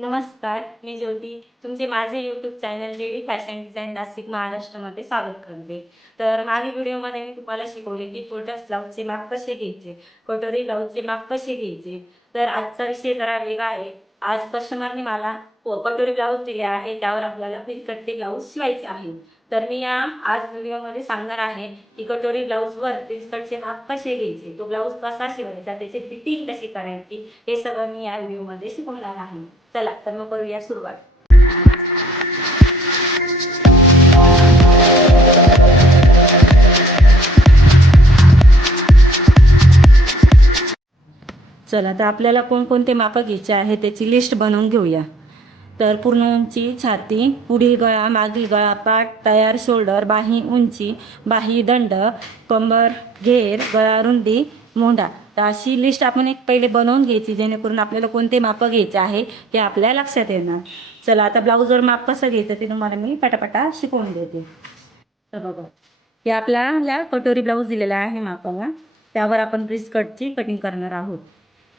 नमस्कार मी ज्योती. तुमचे माझे YouTube channel lady fashion design Nashik महाराष्ट्रामध्ये स्वागत करते. तर मागील व्हिडिओमध्ये मी तुम्हाला शिकवले की फोटस ब्लाऊजचे माप कसे घ्यायचे कटोरी ब्लाऊजचे माप कसे घ्यायचे. तर आजचा विषय जरा वेगळा आहे. आज कस्टमरने मला कटोरी ब्लाऊज दिले आहे त्यावर आपल्याला प्लीज कट्टे ब्लाऊज शिवायचे आहे. तर मी या आज व्हिडिओमध्ये सांगणार आहे की कटोरी ब्लाऊजवर प्लीज कटचे माप कसे घ्यायचे? तो ब्लाऊज कसा शिवायचा? त्याची फिटिंग कशी करायची? हे सगळं मी या व्हिडिओमध्ये शिकवणार आहे. चला तर मग करूया सुरुवात. चला तर आपल्याला कोणकोणते मापं घ्यायचे आहे त्याची लिस्ट बनवून घेऊया. तर पूर्ण उंची छाती पुढील गळा मागील गळा पाठ तयार शोल्डर बाही उंची बाही दंड कंबर घेर गळा रुंदी मोंढा. तर अशी लिस्ट आपण एक पहिले बनवून घ्यायची जेणेकरून आपल्याला कोणते मापं घ्यायचे आहे ते आपल्या लक्षात येणार. चला आता ब्लाऊजवर माप कसं घ्यायचं ते तुम्हाला मी पटापटा शिकवून देते. तर बघा हे आपल्याला कटोरी ब्लाऊज दिलेला आहे मापाला. त्यावर आपण ब्रिज कटची कटिंग करणार आहोत.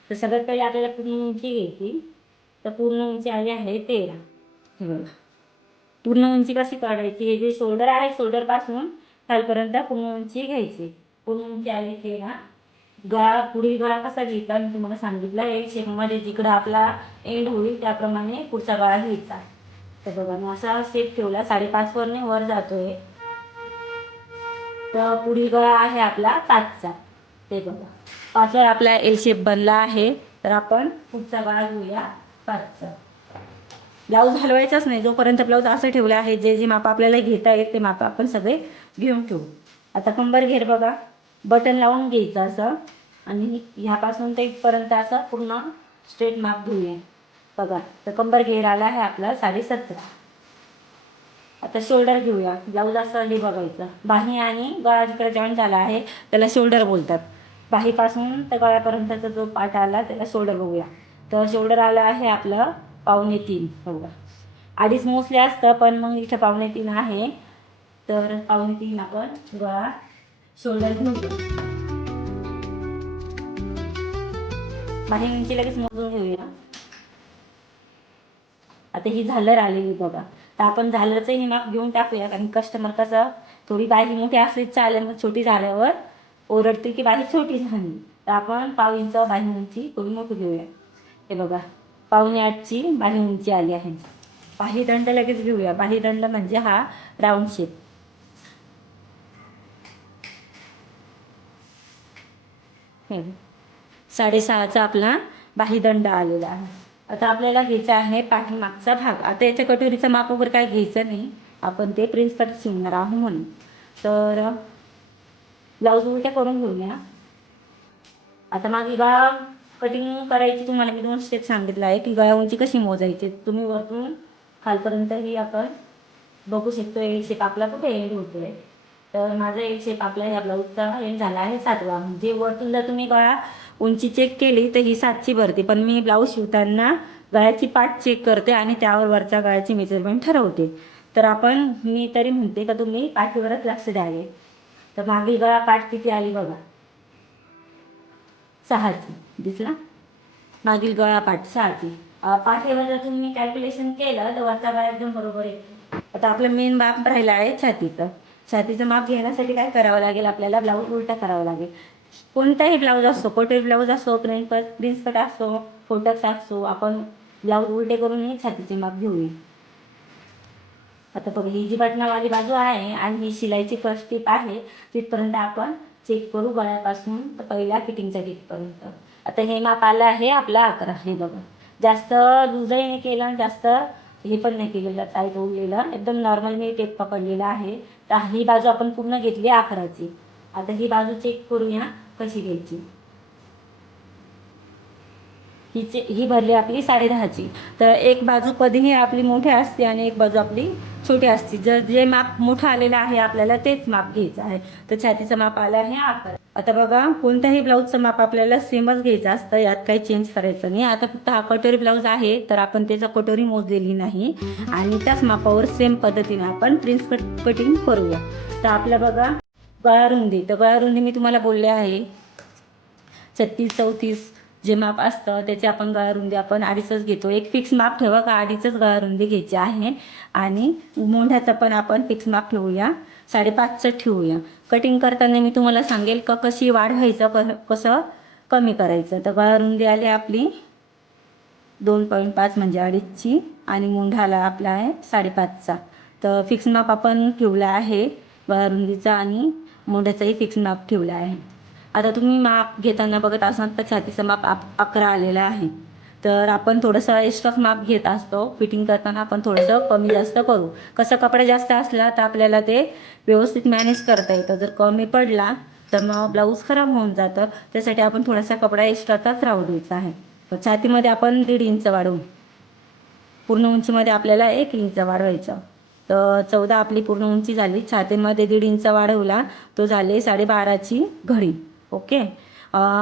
तर सगळ्यात पहिले आपल्याला उंची घ्यायची. तर पूर्ण उंची आली आहे तेरा. हे बघा. पूर्ण उंची कशी काढायची? हे जे शोल्डर आहे शोल्डरपासून खालपर्यंत पूर्ण उंची घ्यायची. पूर्ण उंची आली तेरा. गळा पुढील गळा कसा घ्यायचा? मी तुम्हाला सांगितलं एक शेपमध्ये जिकडं आपला एंड होईल त्याप्रमाणे पुढचा गळा घ्यायचा. तर बघा मी असा शेप ठेवला. साडेपाचवरने वर जातोय. तर पुढील गळा आहे आपला पाचचा. ते बघा. पाचवर आपला एल शेप बनला आहे. तर आपण पुढचा गळा घेऊया. पाचचा. ब्लाऊज हलवायचाच नाही जोपर्यंत ब्लाऊज असं ठेवलं आहे जे जे माप आपल्याला घेता येत ते माप आपण सगळे घेऊन ठेवू. आता कंबर घेर बघा. बटन लावून घ्यायचं असं. आणि ह्यापासून ते इथपर्यंत असं पूर्ण स्ट्रेट माप घेऊया. बघा तर कंबर घेर आला आहे आपला साडे सतरा आता शोल्डर घेऊया. ब्लाऊज असं हे बघायचं. बाही आणि गळा जिकडे झाला आहे त्याला शोल्डर बोलतात. बाहीपासून तर गळ्यापर्यंतचा जो पाठ आला त्याला शोल्डर बघूया. तर शोल्डर आलं आहे आपलं पावणे तीन. बघा. अडीच मोस्टली असतं पण मग इथं पावणे तीन आहे. तर पावणे तीन आपण गळा शोल्डर घेऊया बाही उंची लगेच मोजून घेऊया. आता ही झालर आलेली बघा. तर आपण झालरचं ही माप घेऊन टाकूया कारण कस्टमर कसं थोडी बाही मोठी असली चालेल मग छोटी झाल्यावर ओरडते की बाही छोटी झाली. तर आपण पाव इंच बाही उंची थोडी मोठी घेऊया. हे बघा पावणे आठची बाही उंची आली आहे. बाही दंड लगेच घेऊया. बाही दंड म्हणजे हा राऊंड शेप. हे साडेसहाचा आपला बाहीदंड आलेला आहे. आता आपल्याला घ्यायचा आहे पाठीमागचा भाग. आता याच्या कटोरीचं माप वगैरे काय घ्यायचं नाही. आपण ते प्रिन्सपट शिवणार आहोत म्हणून. तर ब्लाऊज उलट्या करून घेऊया. आता मागे गळा. कटिंग करायची तुम्हाला मी दोन स्टेप सांगितलं आहे की गळा उंची कशी मोजायची. तुम्ही वरतून खालपर्यंत ही आपण बघू शकतो एल शेप आपला कुठे एंड होतोय. तर माझा एल शेप आपला ह्या ब्लाऊजचा एंड झाला आहे सातवा. म्हणजे वरतून जर तुम्ही गळा उंची चेक केली तर ही सातची भरते. पण मी ब्लाऊज शिवताना गळ्याची पाठ चेक करते आणि त्यावर वरच्या गळ्याची मेजरमेंट ठरवते. तर आपण मी तरी म्हणते का तुम्ही पाठीवरच लक्ष द्यावे. तर मागील गळा पाठ किती आली बघा. सहाची दिसला? मागील गळा पाठ सहाची अं, पाठीवर जर तुम्ही कॅल्क्युलेशन केलं तर वरचा गळा एकदम बरोबर आहे. आता आपलं मेन माप राहिला आहे छातीचं. छातीचं माप घेण्यासाठी काय करावं लागेल आपल्याला? ब्लाऊज उलटा करावा लागेल. कोणताही ब्लाऊज असतो कोटेड ब्लाऊज असो प्रिंट कट प्रिन्स कट असो फोटक्स असो आपण ब्लाऊज उलटे करूनही छातीचे माप घेऊया आता बघा ही जी बटनावाली बाजू आहे आणि ही शिलाईची फर्स्ट टीप आहे तिथपर्यंत आपण चेक करू गळ्यापासून तर पहिल्या फिटिंगच्या टिपपर्यंत आता हे माप आलं आहे आपला अकरा हे बघा. जास्त लुजही नाही केलं आणि जास्त हे पण नाही केलेलं टाईट उरलेलं एकदम नॉर्मल मी टेप पकडलेला आहे. तर ही बाजू आपण पूर्ण घेतली अकराची. आता ही बाजू चेक करूया कशी घ्यायची. ही चे ही भरली आपली साडेदहाची. तर एक बाजू कधीही आपली मोठी असते आणि एक बाजू आपली छोटी असते. जर जे माप मोठं आलेलं आहे आपल्याला तेच माप घ्यायचं आहे. तर छातीचं माप आलं आहे अकरा आता बघा कोणत्याही ब्लाऊजचं माप आपल्याला सेमच घ्यायचं असतं. यात काही चेंज करायचं नाही. आता फक्त हा कटोरी ब्लाऊज आहे तर आपण त्याचा कटोरी मोजलेली नाही. आणि त्याच मापावर सेम पद्धतीने आपण प्रिन्स कट कटिंग करूया. तर आपलं बघा गळा रुंदी तर गळा रुंदी मी तुम्हाला बोलले आहे. छत्तीस चौतीस जे माप असतं त्याची आपण गळारुंदी आपण अडीचच घेतो. एक फिक्स माप ठेवा का? अडीचच गळारुंदी घ्यायची आहे. आणि मोंढ्याचा पण आपण फिक्स माप ठेवूया. साडेपाचचं ठेवूया. कटिंग करताना मी तुम्हाला सांगेल का कशी वाढवायचं क कसं कमी करायचं? तर गळारुंदी आली आपली दोन पॉईंट पाच म्हणजे अडीचची आणि मुंढाला आपला आहे साडेपाचचा. तर फिक्स माप आपण ठेवला आहे रुंदीचा आणि मुंढ्याचाही फिक्स माप ठेवला आहे. आता तुम्ही माप घेताना बघत असाल तर छातीचं माप आप अकरा आलेलं आहे. तर आपण थोडंसं एक्स्ट्रा माप घेत असतो. फिटिंग करताना आपण थोडंसं कमी जास्त करू. कसं कपडा जास्त असला तर आपल्याला ते व्यवस्थित मॅनेज करता येतं. जर कमी पडला तर मग ब्लाऊज खराब होऊन जातं. त्यासाठी आपण थोडासा कपडा एक्स्ट्राचाच राहू द्यायचा आहे. छातीमध्ये आपण दीड इंच वाढवू. पूर्ण उंचीमध्ये आपल्याला एक इंच वाढवायचं. तर चौदा आपली पूर्ण उंची झाली. छातीमध्ये दीड इंच वाढवला. तो झाले साडेबाराची घडी. ओके?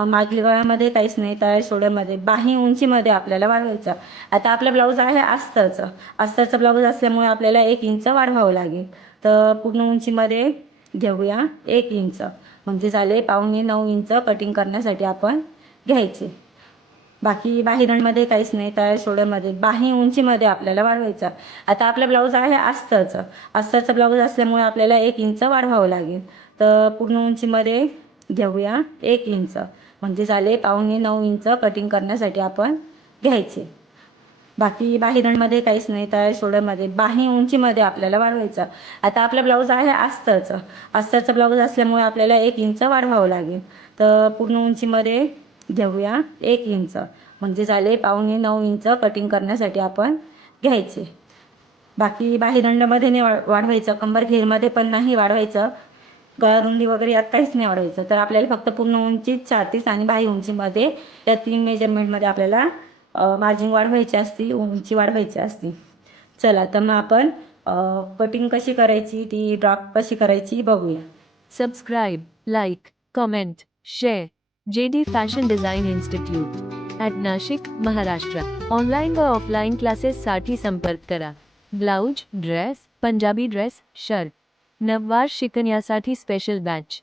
मागील गळ्यामध्ये काहीच नाही तळ्या सोड्यामध्ये बाही उंचीमध्ये आपल्याला वाढवायचा. आता आपला ब्लाऊज आहे अस्तरचं. अस्तरचं ब्लाऊज असल्यामुळे आपल्याला एक इंच वाढवावं लागेल. तर पूर्ण उंचीमध्ये घेऊया एक इंच. म्हणजे झाले पावणे नऊ इंच कटिंग करण्यासाठी आपण घ्यायचे. बाकी बाहीरणमध्ये काहीच नाही तळ्या शोड्यामध्ये बाही उंचीमध्ये आपल्याला वाढवायचा. आता आपला ब्लाऊज आहे अस्तरचं. अस्तरचं ब्लाऊज असल्यामुळे आपल्याला एक इंच वाढवावं लागेल. तर पूर्ण उंचीमध्ये घेऊया एक इंच. म्हणजे झाले पावणे नऊ इंच कटिंग करण्यासाठी आपण घ्यायचे. बाकी बाहेरणमध्ये काहीच नाही तर शोड्यामध्ये बाही उंचीमध्ये आपल्याला वाढवायचं. आता आपला ब्लाऊज आहे अस्तरचं. अस्तरचं ब्लाऊज असल्यामुळे आपल्याला एक इंच वाढवावं लागेल. तर पूर्ण उंचीमध्ये घेऊया एक इंच. म्हणजे झाले पावणे नऊ इंच कटिंग करण्यासाठी आपण घ्यायचे. बाकी बाहीदंडामध्ये नाही वा वाढवायचं. कंबर घेरमध्ये पण नाही वाढवायचं. गळारुंदी वगैरे यात काहीच नाही वाढवायचं. तर आपल्याला फक्त पूर्ण उंची छातीस आणि बाही उंचीमध्ये या तीन मेजरमेंटमध्ये आपल्याला मार्जिन वाढवायची असती उंची वाढवायची असती. चला तर मग आपण कटिंग कशी करायची ती ड्रॉप कशी करायची बघूया. Subscribe like comment share J D fashion design institute at Nashik Maharashtra online व ऑफलाईन क्लासेससाठी संपर्क करा. Blouse dress Punjabi dress shirt नववार शिकण्यासाठी स्पेशल बॅच